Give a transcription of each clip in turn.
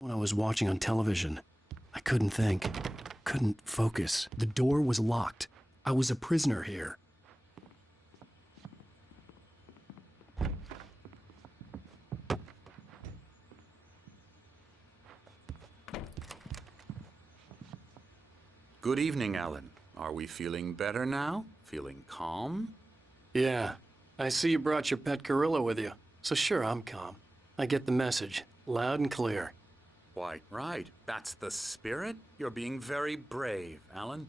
When I was watching on television, I couldn't think, couldn't focus. The door was locked. I was a prisoner here. Good evening, Alan. Are we feeling better now? Feeling calm? Yeah, I see you brought your pet gorilla with you. So sure, I'm calm. I get the message, loud and clear. Quite right. That's the spirit. You're being very brave, Alan.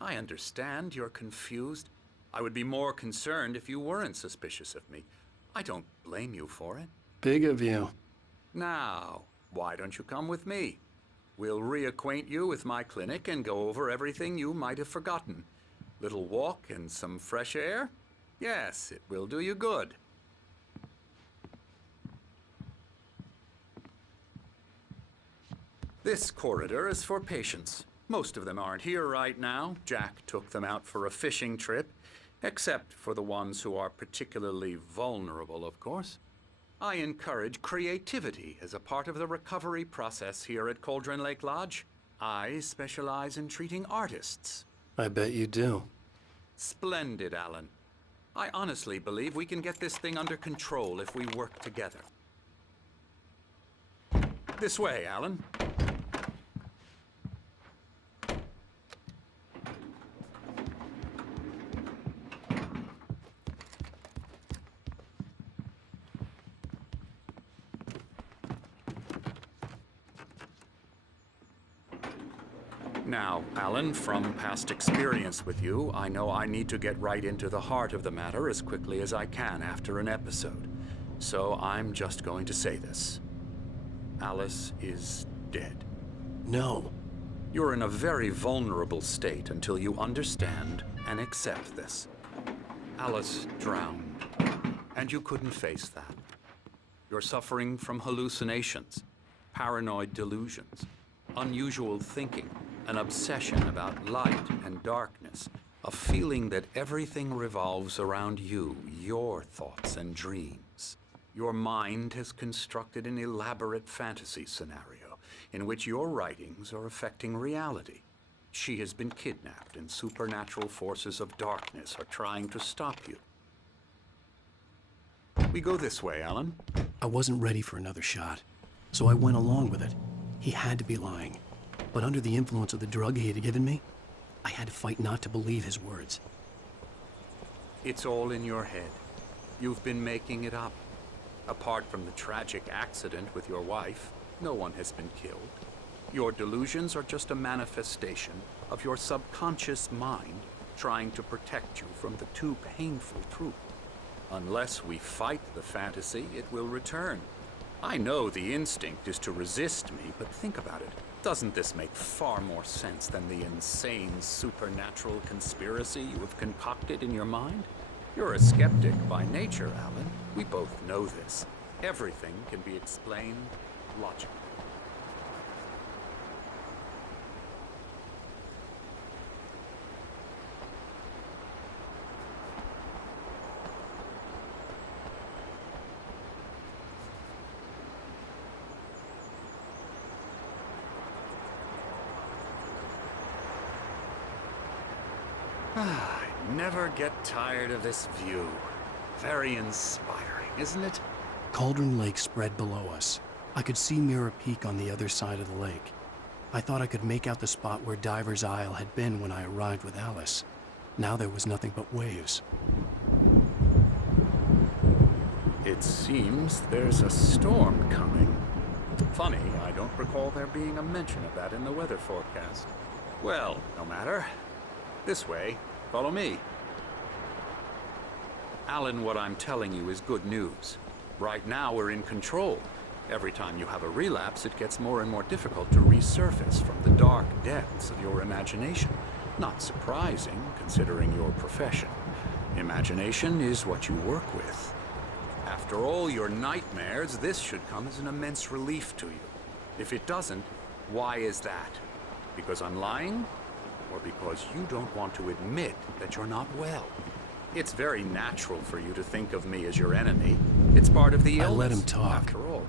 I understand you're confused. I would be more concerned if you weren't suspicious of me. I don't blame you for it. Big of you. Now, why don't you come with me? We'll reacquaint you with my clinic and go over everything you might have forgotten. Little walk and some fresh air? Yes, it will do you good. This corridor is for patients. Most of them aren't here right now. Jack took them out for a fishing trip, except for the ones who are particularly vulnerable, of course. I encourage creativity as a part of the recovery process here at Cauldron Lake Lodge. I specialize in treating artists. I bet you do. Splendid, Alan. I honestly believe we can get this thing under control if we work together. This way, Alan. Now, Alan, from past experience with you, I know I need to get right into the heart of the matter as quickly as I can after an episode. So I'm just going to say this. Alice is dead. No. You're in a very vulnerable state until you understand and accept this. Alice drowned, and you couldn't face that. You're suffering from hallucinations, paranoid delusions, unusual thinking, an obsession about light and darkness, a feeling that everything revolves around you, your thoughts and dreams. Your mind has constructed an elaborate fantasy scenario in which your writings are affecting reality. She has been kidnapped and supernatural forces of darkness are trying to stop you. We go this way, Alan. I wasn't ready for another shot, so I went along with it. He had to be lying. But under the influence of the drug he had given me, I had to fight not to believe his words. It's all in your head. You've been making it up. Apart from the tragic accident with your wife, no one has been killed. Your delusions are just a manifestation of your subconscious mind trying to protect you from the too painful truth. Unless we fight the fantasy, it will return. I know the instinct is to resist me, but think about it. Doesn't this make far more sense than the insane supernatural conspiracy you have concocted in your mind? You're a skeptic by nature, Alan. We both know this. Everything can be explained logically. I never get tired of this view. Very inspiring, isn't it? Cauldron Lake spread below us. I could see Mirror Peak on the other side of the lake. I thought I could make out the spot where Diver's Isle had been when I arrived with Alice. Now there was nothing but waves. It seems there's a storm coming. Funny, I don't recall there being a mention of that in the weather forecast. Well, no matter. This way. Follow me. Alan, what I'm telling you is good news. Right now, we're in control. Every time you have a relapse, it gets more and more difficult to resurface from the dark depths of your imagination. Not surprising, considering your profession. Imagination is what you work with. After all your nightmares, this should come as an immense relief to you. If it doesn't, why is that? Because I'm lying? Or because you don't want to admit that you're not well? It's very natural for you to think of me as your enemy. It's part of the illness. I let him talk. After all,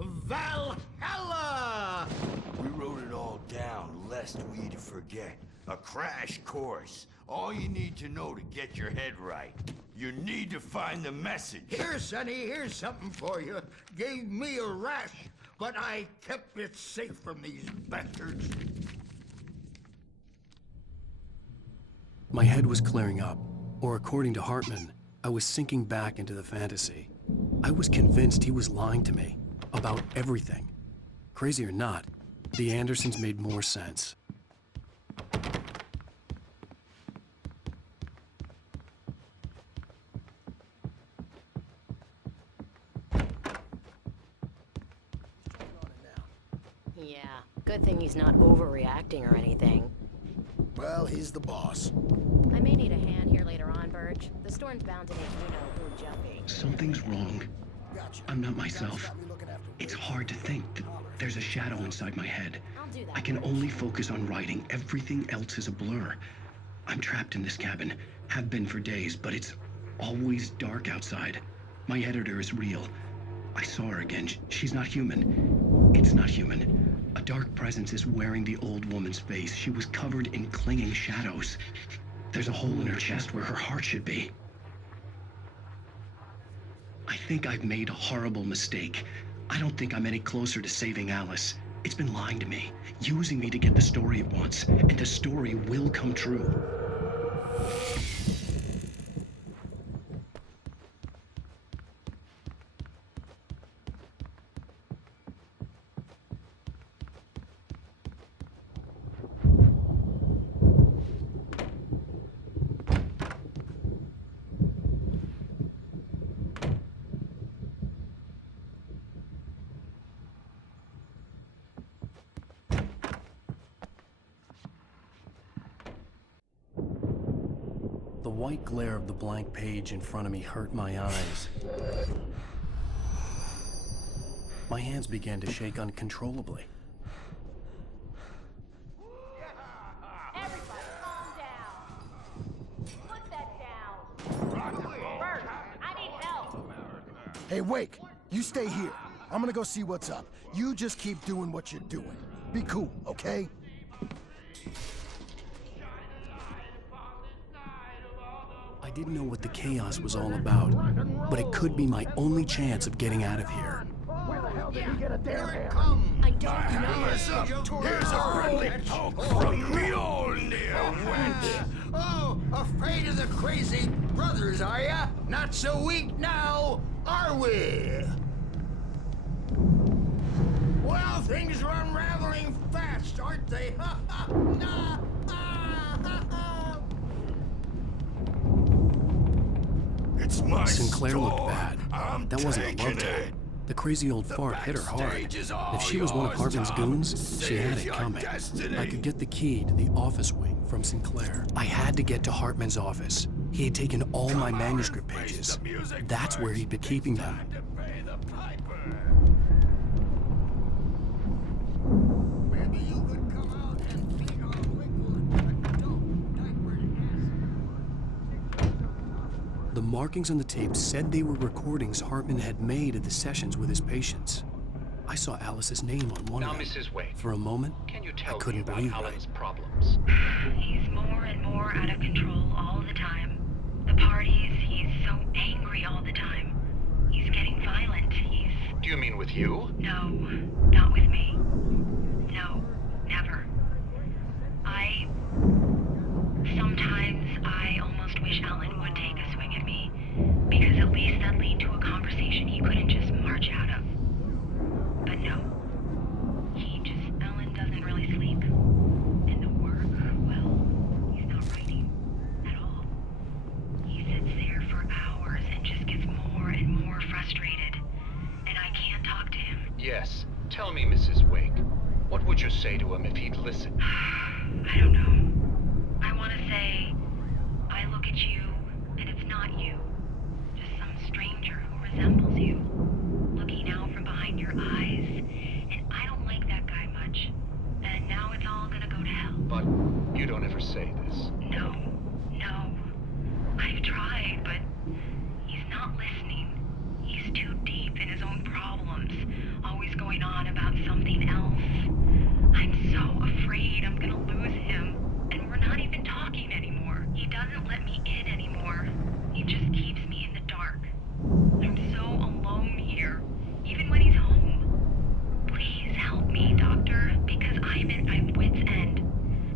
Valhalla! We wrote it all down lest we forget. A crash course. All you need to know to get your head right. You need to find the message. Here, Sonny, here's something for you. Gave me a rash, but I kept it safe from these bastards. My head was clearing up, or according to Hartman, I was sinking back into the fantasy. I was convinced he was lying to me about everything. Crazy or not, the Andersons made more sense. Yeah, good thing he's not overreacting or anything. Well, he's the boss. I may need a hand here later on, Birch. The storm's bound to make you know who jumpy. Something's wrong. Gotcha. I'm not myself. Got me looking after It's hard to think that there's a shadow inside my head. I'll do that. I can only focus on writing. Everything else is a blur. I'm trapped in this cabin. Have been for days, but it's always dark outside. My editor is real. I saw her again. She's not human. It's not human. A dark presence is wearing the old woman's face. She was covered in clinging shadows. There's a hole in her chest where her heart should be. I think I've made a horrible mistake. I don't think I'm any closer to saving Alice. It's been lying to me, using me to get the story it wants, and the story will come true. The white glare of the blank page in front of me hurt my eyes. My hands began to shake uncontrollably. Everybody, calm down. Put that down. Bert, I need help. Hey, Wake, you stay here. I'm gonna go see what's up. You just keep doing what you're doing. Be cool, okay? I didn't know what the chaos was all about, but it could be my only chance of getting out of here. Where the hell did he get a damn Here it hammer? comes. I don't know. Hammer's up. Here's a friendly poke from Mjolnir, wench. Oh, afraid of the crazy brothers, are ya? Not so weak now, are we? Well, things are unraveling fast, aren't they? Ha ha! Nah! It's my Sinclair looked store. bad. I'm That wasn't a love taking tale. it. The crazy old fart hit her hard. backstage is all If she was one of yours, Hartman's Tom. goons, she had Seize it your coming. destiny. I could get the key to the office wing from Sinclair. I had to get to Hartman's office. He had taken all my Come out manuscript and face pages. the music That's where first. he'd been keeping them. Time to pay the piper. Maybe you could come out and beat our Wickwood, but don't divert us. The markings on the tape said they were recordings Hartman had made at the sessions with his patients. I saw Alice's name on one Now, of them. Mrs. Wade, For a moment, can you I tell me couldn't about believe Alan's it. problems? He's more and more out of control all the time. The parties, he's so angry all the time. He's getting violent. Do you mean with you? No, not with me. No, never. Sometimes I almost wish Alan would take a swing at me, because at least that'd lead to a conversation he couldn't just march out of. But no. Alan doesn't really sleep. And the work, well, he's not writing at all. He sits there for hours and just gets more and more frustrated. And I can't talk to him. Yes. Tell me, Mrs. Wake, what would you say to him if he'd listen? I don't know. I want to say, I look at you, and it's not you. Just some stranger who resembles you. Looking out from behind your eyes. And I don't like that guy much. And now it's all gonna go to hell. But you don't ever say this. No. I've tried, but he's not listening. He's too deep in his own problems. Always going on about something else. I'm so afraid I'm gonna lose him. And we're not even talking anymore. He doesn't let me in anymore. He just keeps me in the dark. I'm so alone here, even when he's home. Please help me, Doctor, because I'm at my wit's end.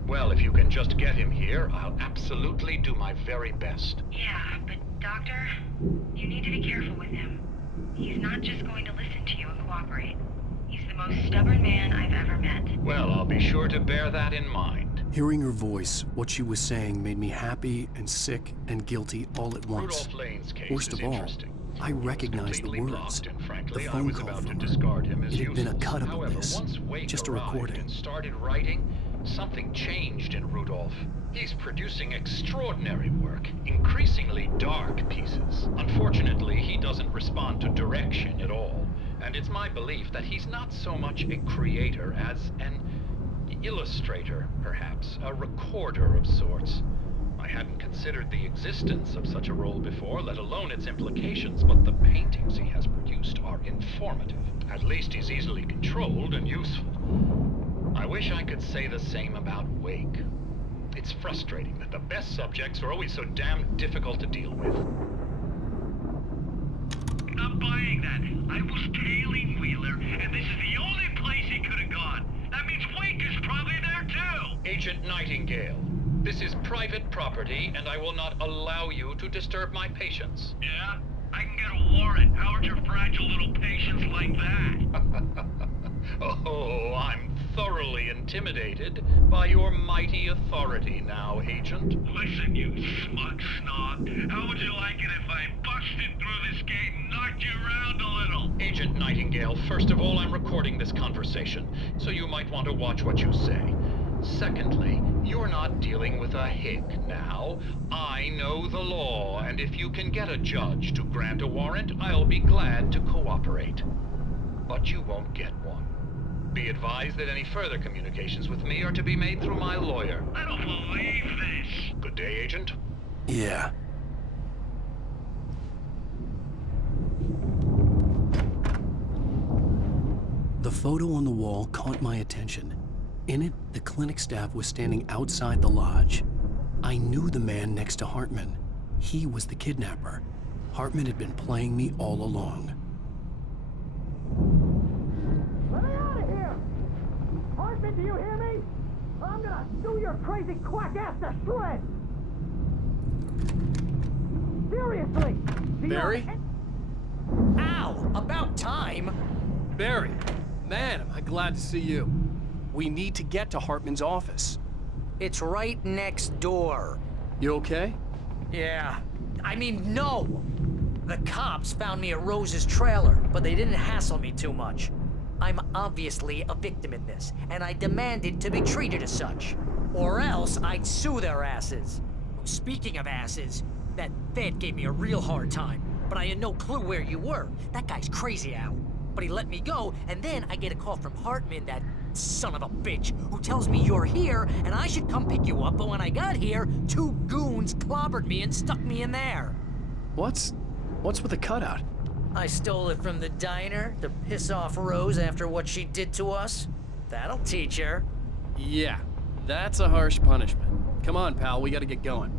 Well, if you can just get him here, I'll absolutely do my very best. Yeah, but Doctor, you need to be careful with him. He's not just going to listen to you and cooperate. He's the most stubborn man I've ever met. Well, I'll be sure to bear that in mind. Hearing her voice, what she was saying made me happy and sick and guilty all at once. Rudolph Lane's case Worst is of all, interesting. I recognized the Completely words. blocked, and The frankly, I phone was call about to from her. discard him as It had been a useless. cut-up of However, this, once Wake just a arrived recording. and started writing, something changed in Rudolph. He's producing extraordinary work, increasingly dark pieces. Unfortunately, he doesn't respond to direction at all, and it's my belief that he's not so much a creator as an illustrator, perhaps, a recorder of sorts. I hadn't considered the existence of such a role before, let alone its implications, but the paintings he has produced are informative. At least he's easily controlled and useful. I wish I could say the same about Wake. It's frustrating that the best subjects are always so damn difficult to deal with. Not buying that. I was tailing Wheeler, and this is the only place he could have gone. That means Wake is probably there too! Agent Nightingale, this is private property, and I will not allow you to disturb my patients. Yeah? I can get a warrant. How's your fragile little patience like that? Oh, I'm thoroughly intimidated by your mighty authority now, Agent. Listen, you smug snob. How would you like it if I busted through this gate and knocked you around a little? Agent Nightingale, first of all, I'm recording this conversation, so you might want to watch what you say. Secondly, you're not dealing with a hick now. I know the law, and if you can get a judge to grant a warrant, I'll be glad to cooperate. But you won't get one. Be advised that any further communications with me are to be made through my lawyer. I don't believe this. Good day, Agent. Yeah. The photo on the wall caught my attention. In it, the clinic staff was standing outside the lodge. I knew the man next to Hartman. He was the kidnapper. Hartman had been playing me all along. Let me out of here! Hartman, do you hear me? I'm gonna do your crazy quack ass to shreds! Seriously! Do Barry? Ow! About time! Barry! Man, am I glad to see you. We need to get to Hartman's office. It's right next door. You okay? Yeah. I mean, no! The cops found me at Rose's trailer, but they didn't hassle me too much. I'm obviously a victim in this, and I demanded to be treated as such. Or else I'd sue their asses. Speaking of asses, that Fed gave me a real hard time, but I had no clue where you were. That guy's crazy, Al. But he let me go, and then I get a call from Hartman, that son of a bitch, who tells me you're here, and I should come pick you up, but when I got here, 2 goons clobbered me and stuck me in there. What's with the cutout? I stole it from the diner to piss off Rose after what she did to us. That'll teach her. Yeah, that's a harsh punishment. Come on, pal, we gotta get going.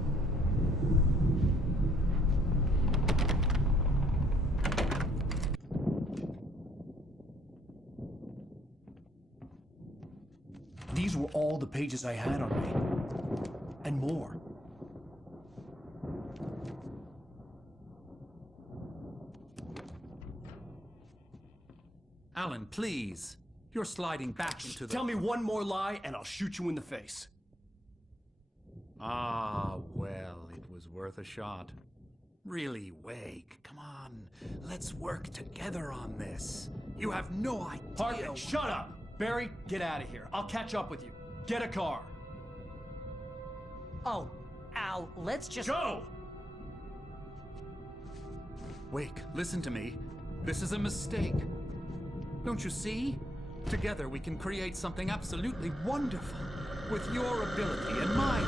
These were all the pages I had on me. And more. Alan, please. You're sliding back into the... Tell me one more lie and I'll shoot you in the face. Ah, well, it was worth a shot. Really, Wake, come on. Let's work together on this. You have no idea... Hartman, shut up! Barry, get out of here. I'll catch up with you. Get a car. Oh, Al, let's just... Go! Wake, listen to me. This is a mistake. Don't you see? Together we can create something absolutely wonderful. With your ability and mine.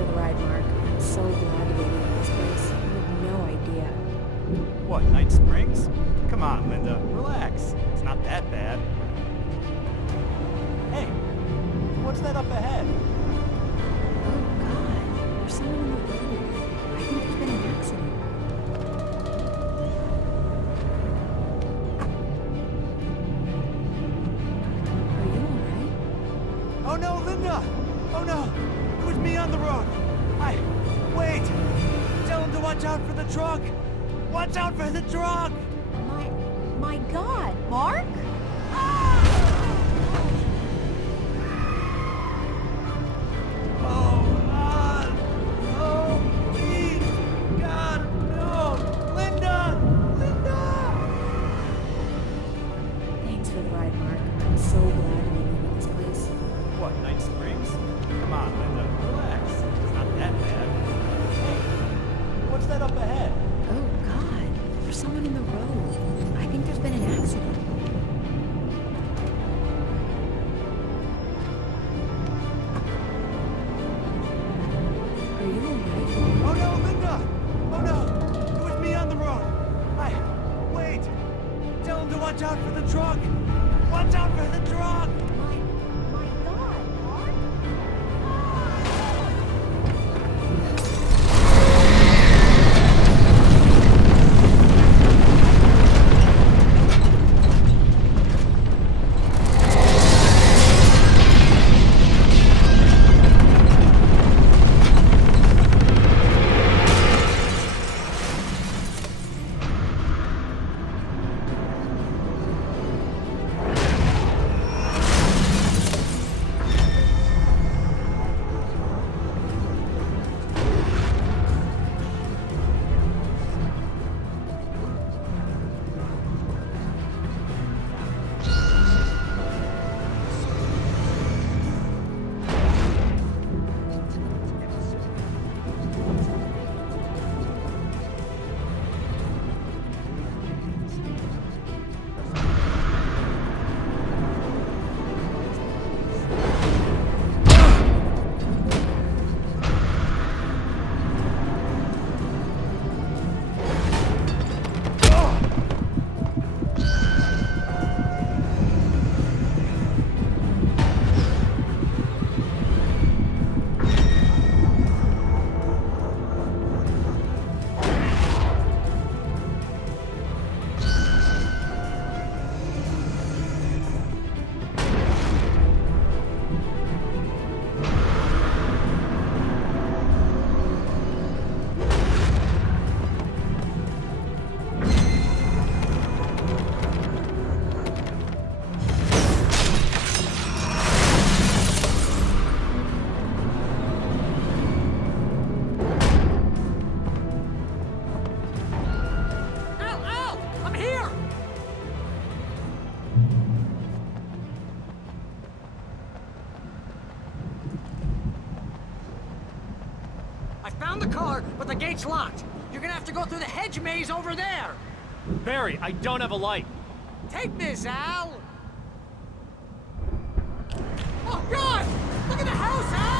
for the ride, Mark. I'm so glad to be leaving this place. You have no idea. What, Night Springs? Come on, Linda, relax. It's not that bad. Hey, what's that up ahead? Oh, God. There's someone in the road. I think there's been an accident. Are you alright? Oh no, Linda! Oh no! It was me on the road! Wait! Tell him to watch out for the truck! Watch out for the truck! My God, Mark? Oh, please! God, no! Linda! Linda! Thanks for the ride, Mark. I'm so glad to be leaving this place. What, Night Springs? Come on, Linda, relax. It's not that bad. Hey, what's that up ahead? Oh, God. There's someone in the road. I think there's been an accident. Are you alright? Oh no, Linda! Oh no! It was me on the road! Wait! Tell him to watch out for the truck! Watch out for the truck! My God, Mark? Found the car, but the gate's locked. You're gonna have to go through the hedge maze over there. Barry, I don't have a light. Take this, Al. Oh, God! Look at the house, Al!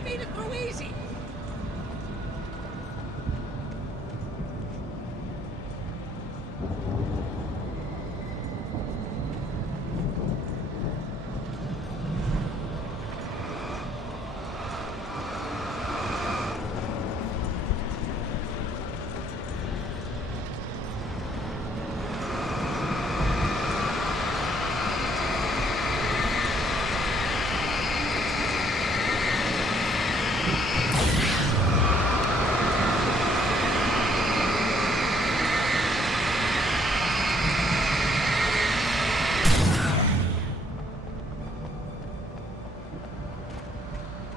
I made it through easy.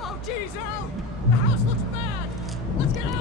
Oh, jeez, Al! The house looks bad! Let's get out!